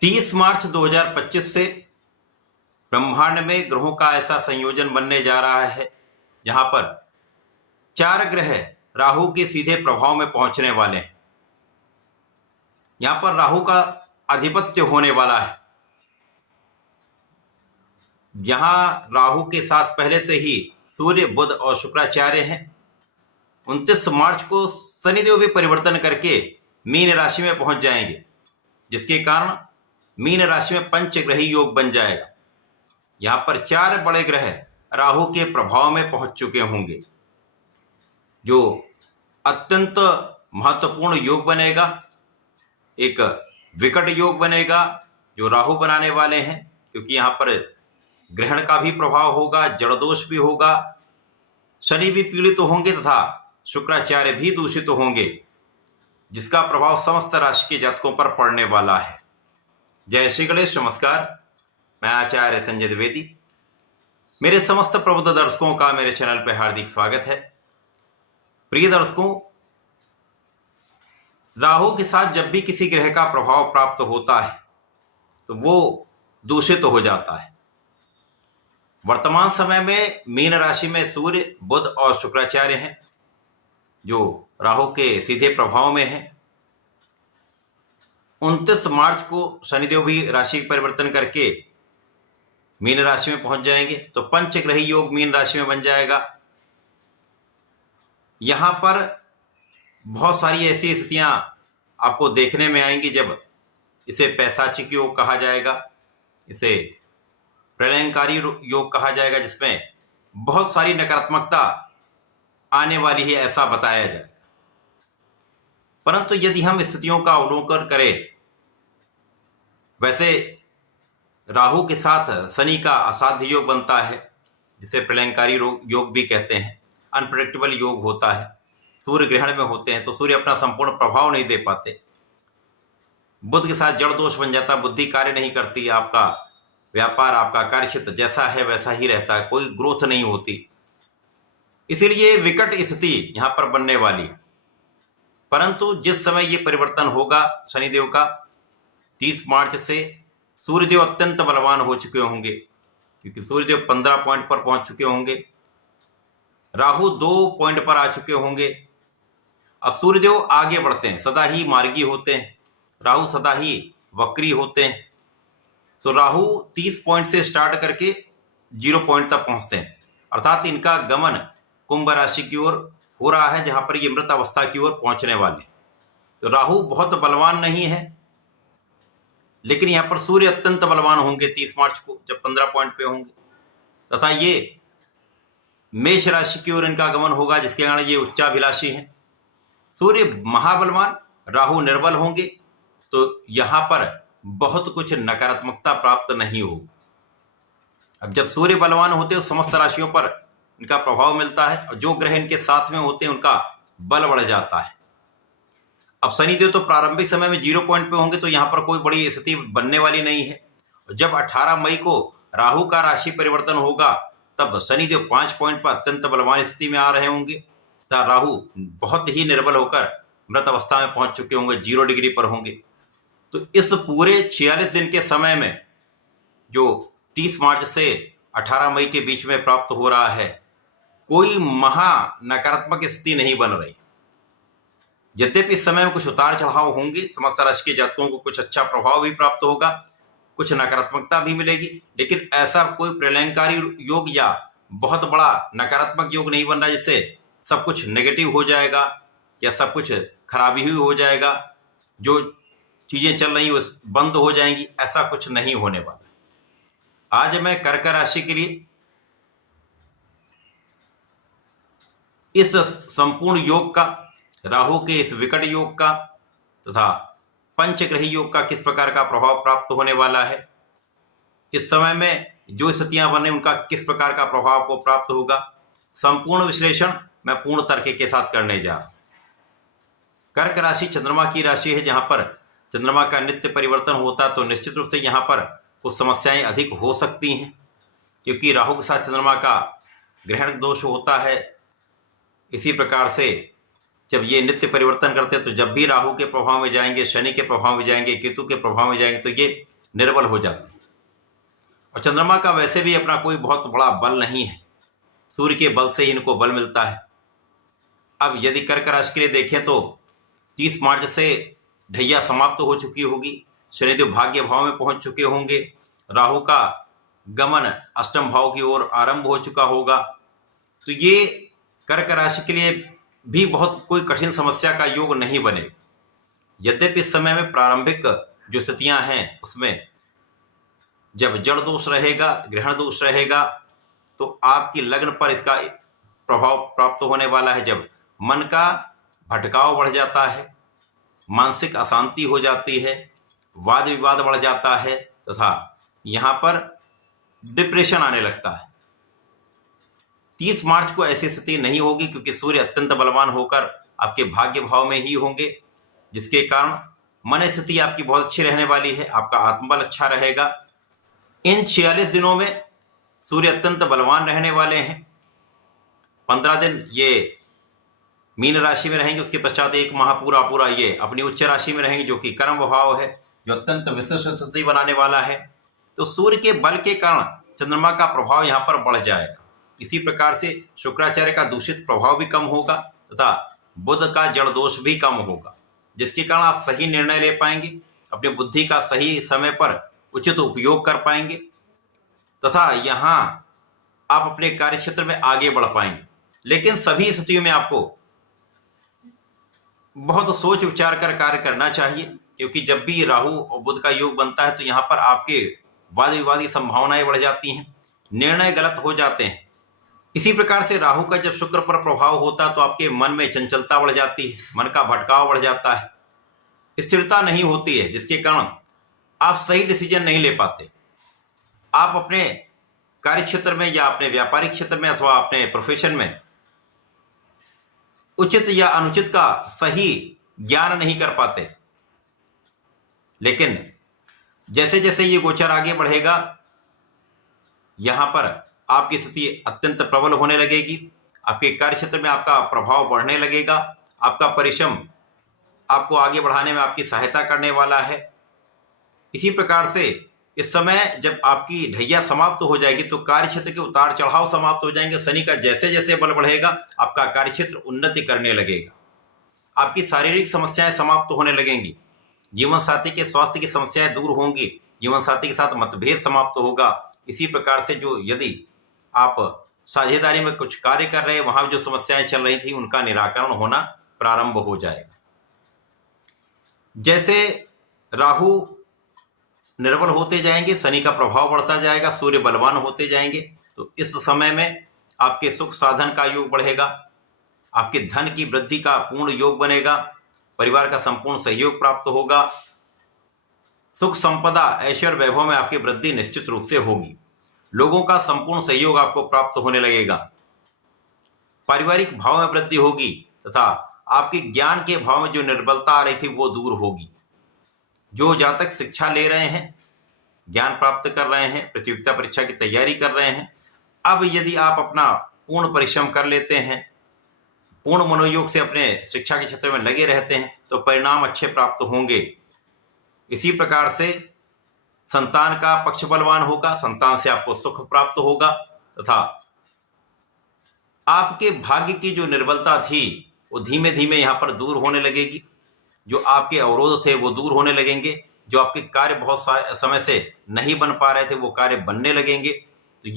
30 मार्च 2025 से ब्रह्मांड में ग्रहों का ऐसा संयोजन बनने जा रहा है जहां पर 4 ग्रह राहु के सीधे प्रभाव में पहुंचने वाले हैं। यहां पर राहु का आधिपत्य होने वाला है। यहां राहु के साथ पहले से ही सूर्य, बुध और शुक्राचार्य हैं। 29 मार्च को शनिदेव भी परिवर्तन करके मीन राशि में पहुंच जाएंगे, जिसके कारण मीन राशि में पंचग्रही योग बन जाएगा। यहां पर 4 बड़े ग्रह राहु के प्रभाव में पहुंच चुके होंगे, जो अत्यंत महत्वपूर्ण योग बनेगा। एक विकट योग बनेगा जो राहु बनाने वाले हैं, क्योंकि यहां पर ग्रहण का भी प्रभाव होगा, जड़ दोष भी होगा, शनि भी पीड़ित होंगे तथा शुक्राचार्य भी दूषित होंगे, जिसका प्रभाव समस्त राशि के जातकों पर पड़ने वाला है। जय श्री गणेश। नमस्कार, मैं आचार्य संजय द्विवेदी। मेरे समस्त प्रबुद्ध दर्शकों का मेरे चैनल पर हार्दिक स्वागत है। प्रिय दर्शकों, राहु के साथ जब भी किसी ग्रह का प्रभाव प्राप्त होता है तो वो दूषित हो जाता है। वर्तमान समय में मीन राशि में सूर्य, बुध और शुक्राचार्य हैं, जो राहु के सीधे प्रभाव में है। 29 मार्च को शनिदेव भी राशि परिवर्तन करके मीन राशि में पहुंच जाएंगे, तो पंचग्रही योग मीन राशि में बन जाएगा। यहां पर बहुत सारी ऐसी स्थितियां आपको देखने में आएंगी जब इसे पैशाचिक योग कहा जाएगा, इसे प्रलयंकारी योग कहा जाएगा, जिसमें बहुत सारी नकारात्मकता आने वाली है ऐसा बताया जाएगा। परंतु यदि हम स्थितियों का अवलोकन करें, वैसे राहु के साथ शनि का असाध्य योग बनता है, जिसे प्रलयंकारी योग भी कहते हैं। अनप्रेडिक्टेबल योग होता है। सूर्य ग्रहण में होते हैं तो सूर्य अपना संपूर्ण प्रभाव नहीं दे पाते। बुध के साथ जड़ दोष बन जाता, बुद्धि कार्य नहीं करती, आपका व्यापार, आपका कार्यक्षेत्र जैसा है वैसा ही रहता है, कोई ग्रोथ नहीं होती। इसीलिए विकट स्थिति यहां पर बनने वाली है। परंतु जिस समय ये परिवर्तन होगा शनिदेव का, 30 मार्च से सूर्यदेव अत्यंत बलवान हो चुके होंगे, क्योंकि सूर्यदेव 15 पॉइंट पर पहुंच चुके होंगे, राहु 2 पॉइंट पर आ चुके होंगे। अब सूर्यदेव आगे बढ़ते हैं, सदा ही मार्गी होते हैं, राहु सदा ही वक्री होते हैं। तो राहु 30 पॉइंट से स्टार्ट करके 0 पॉइंट तक पहुंचते हैं, अर्थात इनका गमन कुंभ राशि की ओर हो रहा है, जहां पर ये मृत अवस्था की ओर पहुंचने वाले। तो राहु बहुत बलवान नहीं है, लेकिन यहां पर सूर्य अत्यंत बलवान होंगे 30 मार्च को, जब 15 पॉइंट पे होंगे, तथा ये मेष राशि की ओर इनका गमन होगा, जिसके कारण ये उच्चाभिलाषी हैं। सूर्य महाबलवान, राहु निर्बल होंगे, तो यहां पर बहुत कुछ नकारात्मकता प्राप्त नहीं होगी। अब जब सूर्य बलवान होते हैं तो समस्त राशियों पर इनका प्रभाव मिलता है, और जो ग्रह इनके साथ में होते हैं उनका बल बढ़ जाता है। अब शनिदेव तो प्रारंभिक समय में 0 पॉइंट पे होंगे, तो यहां पर कोई बड़ी स्थिति बनने वाली नहीं है। जब 18 मई को राहु का राशि परिवर्तन होगा, तब शनिदेव 5 पॉइंट पर अत्यंत बलवान स्थिति में आ रहे होंगे, तथा राहु बहुत ही निर्बल होकर मृत अवस्था में पहुंच चुके होंगे, 0 डिग्री पर होंगे। तो इस पूरे 46 दिन के समय में, जो 30 मार्च से 18 मई के बीच में प्राप्त हो रहा है, कोई महा नकारात्मक स्थिति नहीं बन रही। यद्यपि इस समय में कुछ उतार चढ़ाव होंगे, समस्त राशि के जातकों को कुछ अच्छा प्रभाव भी प्राप्त होगा, कुछ नकारात्मकता भी मिलेगी, लेकिन ऐसा कोई प्रलयंकारी योग या बहुत बड़ा नकारात्मक योग नहीं बन रहा जिससे सब कुछ नेगेटिव हो जाएगा या सब कुछ खराबी ही हो जाएगा, जो चीजें चल रही वो बंद हो जाएंगी, ऐसा कुछ नहीं होने वाला। आज मैं कर्क राशि के लिए इस संपूर्ण योग का, राहु के इस विकट योग का तथा पंचग्रही योग का किस प्रकार का प्रभाव प्राप्त होने वाला है, इस समय में जो स्थितियां बने उनका किस प्रकार का प्रभाव को प्राप्त होगा, संपूर्ण विश्लेषण मैं पूर्ण तर्क के साथ करने जा रहा हूं। कर्क राशि चंद्रमा की राशि है, जहां पर चंद्रमा का नित्य परिवर्तन होता, तो निश्चित रूप से यहां पर कुछ समस्याएं अधिक हो सकती हैं, क्योंकि राहु के साथ चंद्रमा का ग्रहण दोष होता है। इसी प्रकार से जब ये नित्य परिवर्तन करते हैं तो जब भी राहु के प्रभाव में जाएंगे, शनि के प्रभाव में जाएंगे, केतु के प्रभाव में जाएंगे तो ये निर्बल हो जाते हैं। और चंद्रमा का वैसे भी अपना कोई बहुत बड़ा बल नहीं है, सूर्य के बल से ही इनको बल मिलता है। अब यदि कर्क राशि के लिए देखें तो 30 मार्च से ढैया समाप्त हो चुकी होगी, शनिदेव भाग्य भाव में पहुंच चुके होंगे, राहु का गमन अष्टम भाव की ओर आरंभ हो चुका होगा। तो ये कर्क राशि के लिए भी बहुत कोई कठिन समस्या का योग नहीं बने। यद्यपि इस समय में प्रारंभिक जो स्थितियां हैं उसमें जब जड़ दोष रहेगा, ग्रहण दोष रहेगा, तो आपकी लग्न पर इसका प्रभाव प्राप्त होने वाला है। जब मन का भटकाव बढ़ जाता है, मानसिक अशांति हो जाती है, वाद विवाद बढ़ जाता है तथा यहाँ पर डिप्रेशन आने लगता है। 30 मार्च को ऐसी स्थिति नहीं होगी क्योंकि सूर्य अत्यंत बलवान होकर आपके भाग्य भाव में ही होंगे, जिसके कारण मन स्थिति आपकी बहुत अच्छी रहने वाली है, आपका आत्मबल अच्छा रहेगा। इन 46 दिनों में सूर्य अत्यंत बलवान रहने वाले हैं। 15 दिन ये मीन राशि में रहेंगे, उसके पश्चात एक माह पूरा ये अपनी उच्च राशि में रहेंगे जो कि कर्म भाव है, जो अत्यंत विशिष्ट स्थिति बनाने वाला है। तो सूर्य के बल के कारण चंद्रमा का प्रभाव यहाँ पर बढ़ जाएगा। इसी प्रकार से शुक्राचार्य का दूषित प्रभाव भी कम होगा तथा बुध का जड़ दोष भी कम होगा, जिसके कारण आप सही निर्णय ले पाएंगे, अपनी बुद्धि का सही समय पर उचित उपयोग कर पाएंगे तथा यहाँ आप अपने कार्य क्षेत्र में आगे बढ़ पाएंगे। लेकिन सभी स्थितियों में आपको बहुत सोच विचार कर कार्य करना चाहिए, क्योंकि जब भी राहु और बुध का योग बनता है तो यहाँ पर आपके वाद विवाद की संभावनाएं बढ़ जाती हैं, निर्णय गलत हो जाते हैं। इसी प्रकार से राहु का जब शुक्र पर प्रभाव होता है तो आपके मन में चंचलता बढ़ जाती है, मन का भटकाव बढ़ जाता है, स्थिरता नहीं होती है, जिसके कारण आप सही डिसीजन नहीं ले पाते। आप अपने कार्य क्षेत्र में या अपने व्यापारिक क्षेत्र में अथवा अपने प्रोफेशन में उचित या अनुचित का सही ज्ञान नहीं कर पाते। लेकिन जैसे जैसे ये गोचर आगे बढ़ेगा, यहां पर आपकी स्थिति अत्यंत प्रबल होने लगेगी, आपके कार्य क्षेत्र में आपका प्रभाव बढ़ने लगेगा, आपका परिश्रम आपको आगे बढ़ाने में आपकी सहायता करने वाला है। इसी प्रकार से इस समय जब आपकी ढैया समाप्त हो जाएगी तो कार्य क्षेत्र के उतार चढ़ाव समाप्त हो जाएंगे। शनि का जैसे जैसे बल बढ़ेगा आपका कार्य क्षेत्र उन्नति करने लगेगा, आपकी शारीरिक समस्याएं समाप्त होने लगेंगी, जीवन साथी के स्वास्थ्य की समस्याएं दूर होंगी, जीवन साथी के साथ मतभेद समाप्त होगा। इसी प्रकार से जो यदि आप साझेदारी में कुछ कार्य कर रहे हैं, वहां जो समस्याएं चल रही थी उनका निराकरण होना प्रारंभ हो जाएगा। जैसे राहु निर्बल होते जाएंगे, शनि का प्रभाव बढ़ता जाएगा, सूर्य बलवान होते जाएंगे, तो इस समय में आपके सुख साधन का योग बढ़ेगा, आपके धन की वृद्धि का पूर्ण योग बनेगा, परिवार का संपूर्ण सहयोग प्राप्त होगा, सुख संपदा ऐश्वर्य वैभव में आपकी वृद्धि निश्चित रूप से होगी, लोगों का संपूर्ण सहयोग आपको प्राप्त होने लगेगा, पारिवारिक भाव में वृद्धि होगी तथा आपके ज्ञान के भाव में जो निर्बलता आ रही थी वो दूर होगी। जो जातक शिक्षा ले रहे हैं, ज्ञान प्राप्त कर रहे हैं, प्रतियोगिता परीक्षा की तैयारी कर रहे हैं, अब यदि आप अपना पूर्ण परिश्रम कर लेते हैं, पूर्ण मनोयोग से अपने शिक्षा के क्षेत्र में लगे रहते हैं तो परिणाम अच्छे प्राप्त होंगे। इसी प्रकार से संतान का पक्ष बलवान होगा, संतान से आपको सुख प्राप्त होगा तथा आपके भाग्य की जो निर्बलता थी वो धीमे धीमे यहाँ पर दूर होने लगेगी, जो आपके अवरोध थे वो दूर होने लगेंगे, जो आपके कार्य बहुत समय से नहीं बन पा रहे थे वो कार्य बनने लगेंगे। तो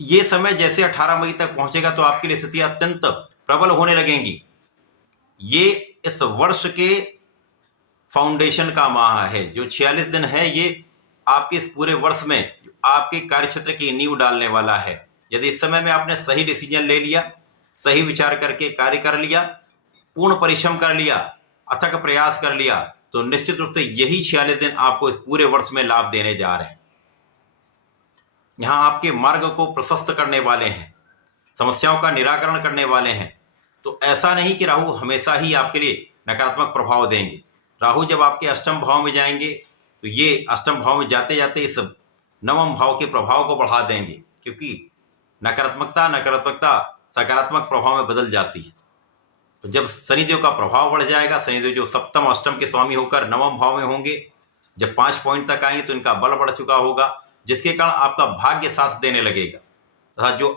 ये समय जैसे 18 मई तक पहुंचेगा तो आपके लिए स्थितियां अत्यंत प्रबल होने लगेंगी। ये इस वर्ष के फाउंडेशन का माह है, जो 46 दिन है ये आपके इस पूरे वर्ष में आपके कार्य क्षेत्र की नींव डालने वाला है। यदि इस समय में आपने सही डिसीजन ले लिया, सही विचार करके कार्य कर लिया, पूर्ण परिश्रम कर लिया, अथक प्रयास कर लिया, तो निश्चित रूप से यही 46 दिन आपको इस पूरे वर्ष में लाभ देने जा रहे हैं। यहां आपके मार्ग को प्रशस्त करने वाले हैं, समस्याओं का निराकरण करने वाले हैं। तो ऐसा नहीं कि राहु हमेशा ही आपके लिए नकारात्मक प्रभाव देंगे। राहु जब आपके अष्टम भाव में जाएंगे तो ये अष्टम भाव में जाते जाते इस नवम भाव के प्रभाव को बढ़ा देंगे, क्योंकि नकारात्मकता सकारात्मक प्रभाव में बदल जाती है। तो जब शनिदेव का प्रभाव बढ़ जाएगा, शनिदेव जो सप्तम अष्टम के स्वामी होकर नवम भाव में होंगे, जब 5 पॉइंट तक आएंगे तो इनका बल बढ़ चुका होगा, जिसके कारण आपका भाग्य साथ देने लगेगा तथा जो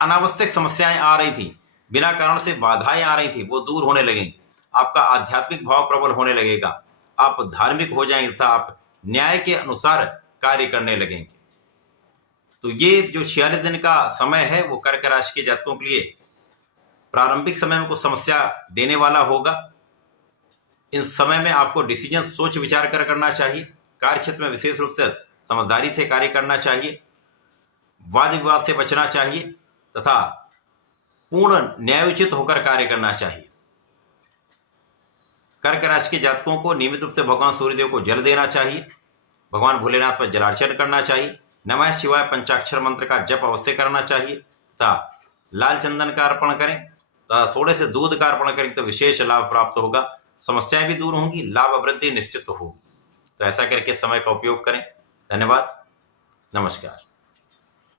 अनावश्यक समस्याएं आ रही थी, बिना कारण से बाधाएं आ रही थी, वो दूर होने लगेंगी। आपका आध्यात्मिक भाव प्रबल होने लगेगा, आप धार्मिक हो जाएंगे तथा आप न्याय के अनुसार कार्य करने लगेंगे। तो ये जो 46 दिन का समय है वो कर्क राशि के जातकों के लिए प्रारंभिक समय में कुछ समस्या देने वाला होगा। इन समय में आपको डिसीजन सोच विचार कर करना चाहिए। कार्य क्षेत्र में विशेष रूप से समझदारी से कार्य करना चाहिए, वाद विवाद से बचना चाहिए तथा पूर्ण न्यायोचित होकर कार्य करना चाहिए। कर्क राशि के जातकों को नियमित रूप से भगवान सूर्यदेव को जल देना चाहिए, भगवान भोलेनाथ पर जलार्चन करना चाहिए, नमः शिवाय पंचाक्षर मंत्र का जप अवश्य करना चाहिए तथा लाल चंदन का अर्पण करें तथा थोड़े से दूध का अर्पण करें तो विशेष लाभ प्राप्त होगा, समस्याएं भी दूर होंगी, लाभ वृद्धि निश्चित होगी। तो ऐसा करके समय का उपयोग करें। धन्यवाद, नमस्कार।